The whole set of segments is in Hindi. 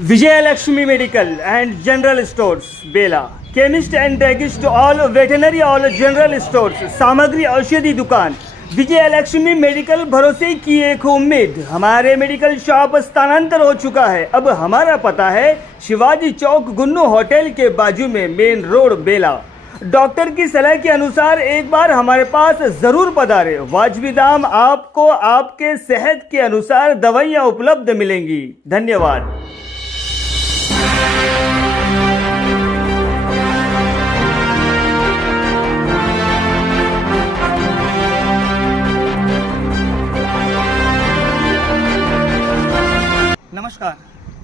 Vijayalakshmi Medical and General Stores, Bela. Chemist and Druggist, all veterinary, all general stores. सामग्री औषधि दुकान. विजयलक्ष्मी मेडिकल, भरोसे की एक उम्मीद. हमारे मेडिकल शॉप स्थानांतर हो चुका है. अब हमारा पता है शिवाजी चौक, गुन्नू होटल के बाजू में, मेन रोड, बेला. डॉक्टर की सलाह के अनुसार एक बार हमारे पास जरूर पधारें. वाजिब दाम आपको आपके सेहत के अनुसार दवाइयाँ उपलब्ध मिलेंगी. धन्यवाद. नमस्कार,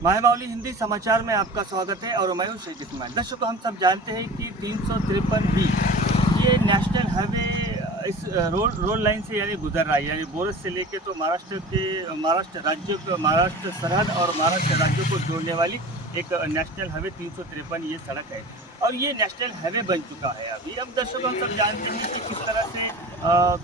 मायबावली हिंदी समाचार में आपका स्वागत है और मैं हूं शेख इस्माइल. दर्शकों, हम सब जानते हैं कि 353B ये नेशनल हाईवे इस रोड लाइन से यानी गुजर रहा है. यानी बोरस से लेके तो महाराष्ट्र सरहद और महाराष्ट्र राज्यों को जोड़ने वाली एक नेशनल हाईवे 353 ये सड़क है और ये नेशनल हाईवे बन चुका है. अभी अब दर्शकों, हम सब जानते हैं कि किस तरह से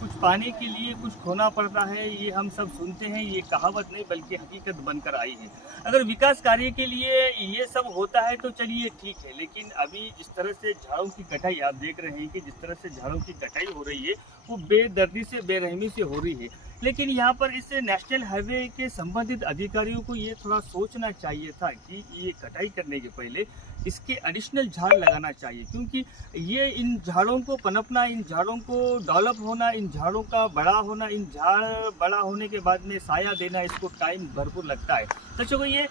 कुछ पाने के लिए कुछ खोना पड़ता है. ये हम सब सुनते हैं, ये कहावत नहीं बल्कि हकीकत बनकर आई है. अगर विकास कार्य के लिए ये सब होता है तो चलिए ठीक है, लेकिन अभी जिस तरह से झाड़ों की कटाई आप देख रहे हैं कि जिस तरह से झाड़ों की कटाई हो रही है वो बेदर्दी से बेरहमी से हो रही है. लेकिन यहाँ पर इस नेशनल हाईवे के संबंधित अधिकारियों को ये थोड़ा सोचना चाहिए था कि ये कटाई करने के पहले इसके एडिशनल झाड़ लगाना चाहिए, क्योंकि ये इन झाड़ों को पनपना, इन झाड़ों को डेवलप होना, इन झाड़ों का बड़ा होना, इन झाड़ बड़ा होने के बाद में साया देना, इसको टाइम भरपूर लगता है. दर्शकों, ये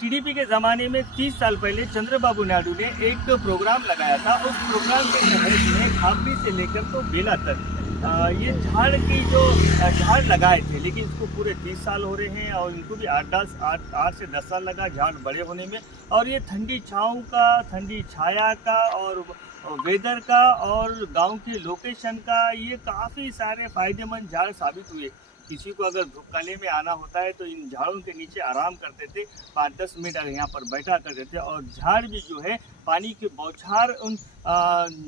टीडीपी के ज़माने में 30 साल पहले चंद्रबाबू नायडू ने एक प्रोग्राम लगाया था. उस प्रोग्राम के तहत में खापरी से लेकर तो बेला तक ये झाड़ लगाए थे. लेकिन इसको पूरे 30 साल हो रहे हैं और इनको भी 8 से 10 साल लगा झाड़ बड़े होने में. और ये ठंडी छाँव का, ठंडी छाया का और वेदर का और गांव के लोकेशन का ये काफ़ी सारे फ़ायदेमंद झाड़ साबित हुए. किसी को अगर धूपकाले में आना होता है तो इन झाड़ों के नीचे आराम करते थे, 5-10 मिनट अगर यहाँ पर बैठा करते थे. और झाड़ भी जो है पानी के बौछार उन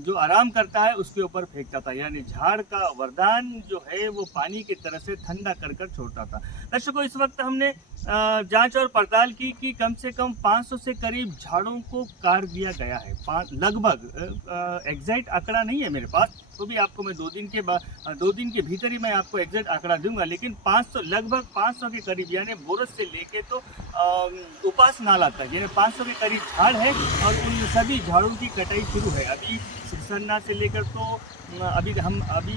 जो आराम करता है उसके ऊपर फेंकता था. यानी झाड़ का वरदान जो है वो पानी की तरह से ठंडा कर छोड़ता था. दर्शकों, इस वक्त हमने जांच और पड़ताल की कि कम से कम 500 से करीब झाड़ों को काट दिया गया है. लगभग एग्जैक्ट आंकड़ा नहीं है मेरे पास, तो भी आपको मैं 2 दिन के भीतर ही मैं आपको एग्जैक्ट आंकड़ा दूंगा. लेकिन 500, लगभग 500 के करीब, यानी बोरस से लेके तो उपास नाला तक, यानी 500 के करीब झाड़ है और उन सभी झाड़ों की कटाई शुरू है. अभी सिरसन्ना से लेकर तो अभी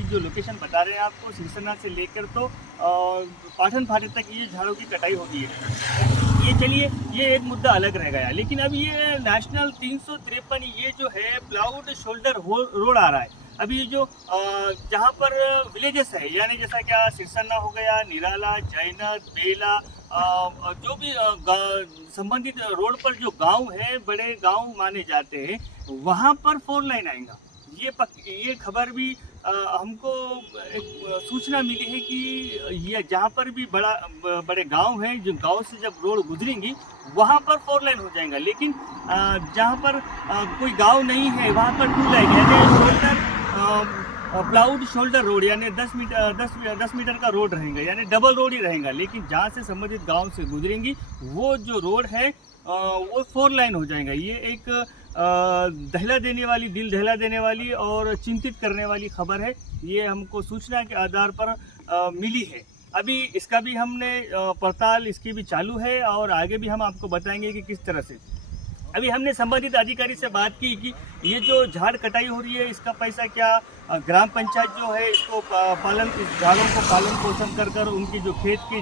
जो लोकेशन बता रहे हैं आपको, सिरसन्ना से लेकर तो पाठन फाटे तक ये झाड़ों की कटाई होती है. ये चलिए, ये एक मुद्दा अलग रह गया. लेकिन अब ये नेशनल 353 ये जो है प्लाउड शोल्डर रोड आ रहा है. अभी जो जहाँ पर विलेजेस है, यानी जैसा क्या सिरसन्ना हो गया, निराला, जैनत, बेला, जो भी संबंधित रोड पर जो गांव है, बड़े गांव माने जाते हैं, वहाँ पर 4 लाइन आएगा. ये खबर भी हमको एक सूचना मिली है कि ये जहाँ पर भी बड़े गांव हैं, जो गांव से जब रोड गुजरेंगी वहाँ पर 4 लाइन हो जाएगा. लेकिन जहाँ पर कोई गांव नहीं है वहाँ पर 2 लाइन, यानी प्लाउड शोल्डर रोड, यानी 10 मीटर का रोड रहेगा, यानी डबल रोड ही रहेगा. लेकिन जहाँ से संबंधित गांव से गुजरेंगी वो जो रोड है वो 4 लाइन हो जाएगा. ये एक दिल दहला देने वाली और चिंतित करने वाली खबर है. ये हमको सूचना के आधार पर मिली है. अभी इसका भी हमने पड़ताल इसकी भी चालू है और आगे भी हम आपको बताएंगे कि किस तरह से. अभी हमने संबंधित अधिकारी से बात की कि ये जो झाड़ कटाई हो रही है इसका पैसा क्या ग्राम पंचायत जो है इसको इस झाड़ों को पालन पोषण कर उनकी जो खेत की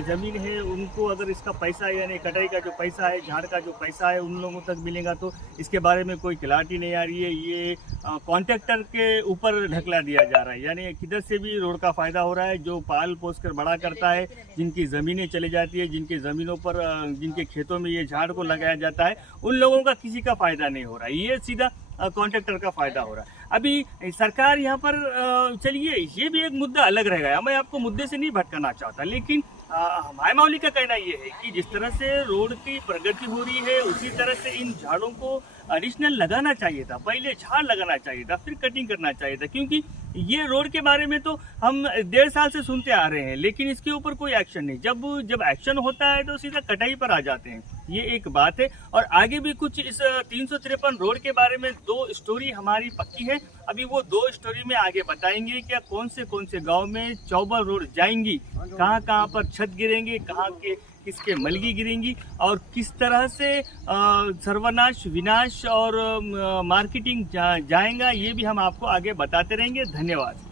ज़मीनें हैं उनको अगर इसका पैसा, यानी कटाई का जो पैसा है, झाड़ का जो पैसा है, उन लोगों तक मिलेगा, तो इसके बारे में कोई क्लैरिटी नहीं आ रही है. ये कॉन्ट्रैक्टर के ऊपर ढकला दिया जा रहा है. यानी किधर से भी रोड का फ़ायदा हो रहा है. जो पाल पोस कर बड़ा करता है, जिनकी ज़मीनें चली जाती है, जिनकी ज़मीनों पर, जिनके खेतों में ये झाड़ को लगाया जाता है, उन लोगों का किसी का फ़ायदा नहीं हो रहा है. ये सीधा कॉन्ट्रैक्टर का फ़ायदा हो रहा है. अभी सरकार यहाँ पर, चलिए ये भी एक मुद्दा अलग रह गया. मैं आपको मुद्दे से नहीं भटकाना चाहता, लेकिन मायमावली का कहना ये है कि जिस तरह से रोड की प्रगति हो रही है उसी तरह से इन झाड़ों को एडिशनल लगाना चाहिए था. पहले झाड़ लगाना चाहिए था, फिर कटिंग करना चाहिए था, क्योंकि ये रोड के बारे में तो हम 1.5 साल से सुनते आ रहे हैं, लेकिन इसके ऊपर कोई एक्शन नहीं। जब जब एक्शन होता है तो सीधा कटाई पर आ जाते हैं, ये एक बात है। और आगे भी कुछ इस 353 रोड के बारे में 2 स्टोरी हमारी पक्की है। अभी वो 2 स्टोरी में आगे बताएंगे क्या कौन से गांव में चौबल रोड जाएंगी, कहाँ कहाँ पर छत गिरेंगे, कहाँ के किसके मलगी गिरेंगी, और किस तरह से सर्वनाश विनाश और मार्केटिंग जाएगा, ये भी हम आपको आगे बताते रहेंगे। धन्यवाद।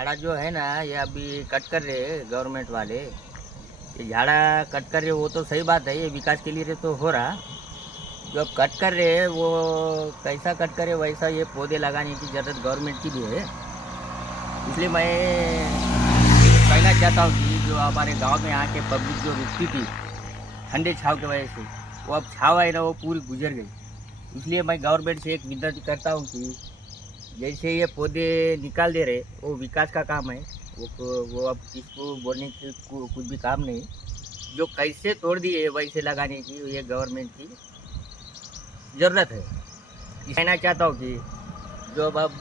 झाड़ा जो है ना ये अभी कट कर रहे हैं गवर्नमेंट वाले। ये झाड़ा कट कर रहे वो तो सही बात है, ये विकास के लिए तो हो रहा। जो अब कट कर रहे हैं वो कैसा कट करे, वैसा ये पौधे लगाने की ज़रूरत गवर्नमेंट की भी है। इसलिए मैं कहना चाहता हूँ कि जो हमारे गांव में आके पब्लिक जो रुकती थी ठंडे छाव की वजह से, वो अब छाव है ना वो पूरी गुजर गई। इसलिए मैं गवर्नमेंट से एक विनती करता हूँ कि जैसे ये पौधे निकाल दे रहे वो विकास का काम है, वो अब किसको बोलने की कुछ भी काम नहीं। जो कैसे तोड़ दिए वैसे लगाने की ये गवर्नमेंट की ज़रूरत है। कहना चाहता हूँ कि जो अब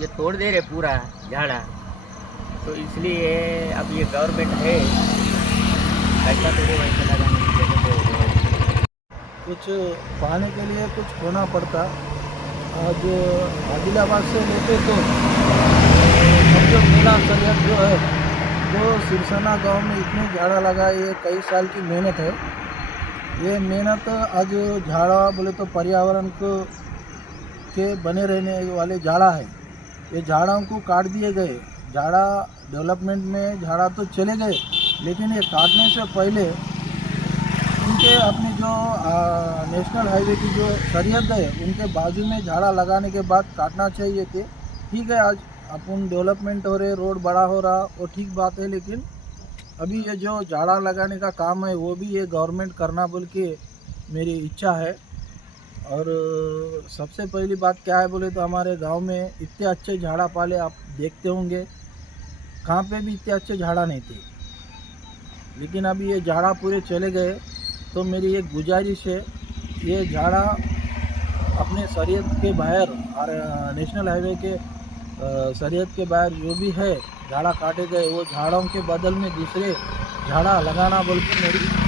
ये तोड़ दे रहे पूरा झाड़ा, तो इसलिए अब ये गवर्नमेंट है कैसा तोड़े वैसे लगाने की ज़रूरत है। कुछ पाने के लिए कुछ खोना पड़ता। आज आदिलाबाद से लेके तो समझो मेला सरियत जो है वो सिरसना गांव में इतने झाड़ा लगा, ये कई साल की मेहनत है। ये मेहनत आज झाड़ा बोले तो पर्यावरण को के बने रहने वाले झाड़ा है। ये झाड़ों को काट दिए गए। झाड़ा डेवलपमेंट में झाड़ा तो चले गए, लेकिन ये काटने से पहले उनके अपनी जो नेशनल हाईवे की जो शरीयत है उनके बाजू में झाड़ा लगाने के बाद काटना चाहिए थे। ठीक है, आज अपन डेवलपमेंट हो रहे, रोड बड़ा हो रहा, वो ठीक बात है, लेकिन अभी ये जो झाड़ा लगाने का काम है वो भी ये गवर्नमेंट करना बोल के मेरी इच्छा है। और सबसे पहली बात क्या है बोले तो हमारे गांव में इतने अच्छे झाड़ा पाले आप देखते होंगे, कहाँ पे भी इतने अच्छे झाड़ा नहीं थे, लेकिन अभी ये झाड़ा पूरे चले गए। तो मेरी एक गुजारिश है, ये झाड़ा अपने शरीयत के बाहर और नेशनल हाईवे के शरीयत के बाहर जो भी है झाड़ा काटे गए, वो झाड़ों के बदल में दूसरे झाड़ा लगाना बोल के मेरी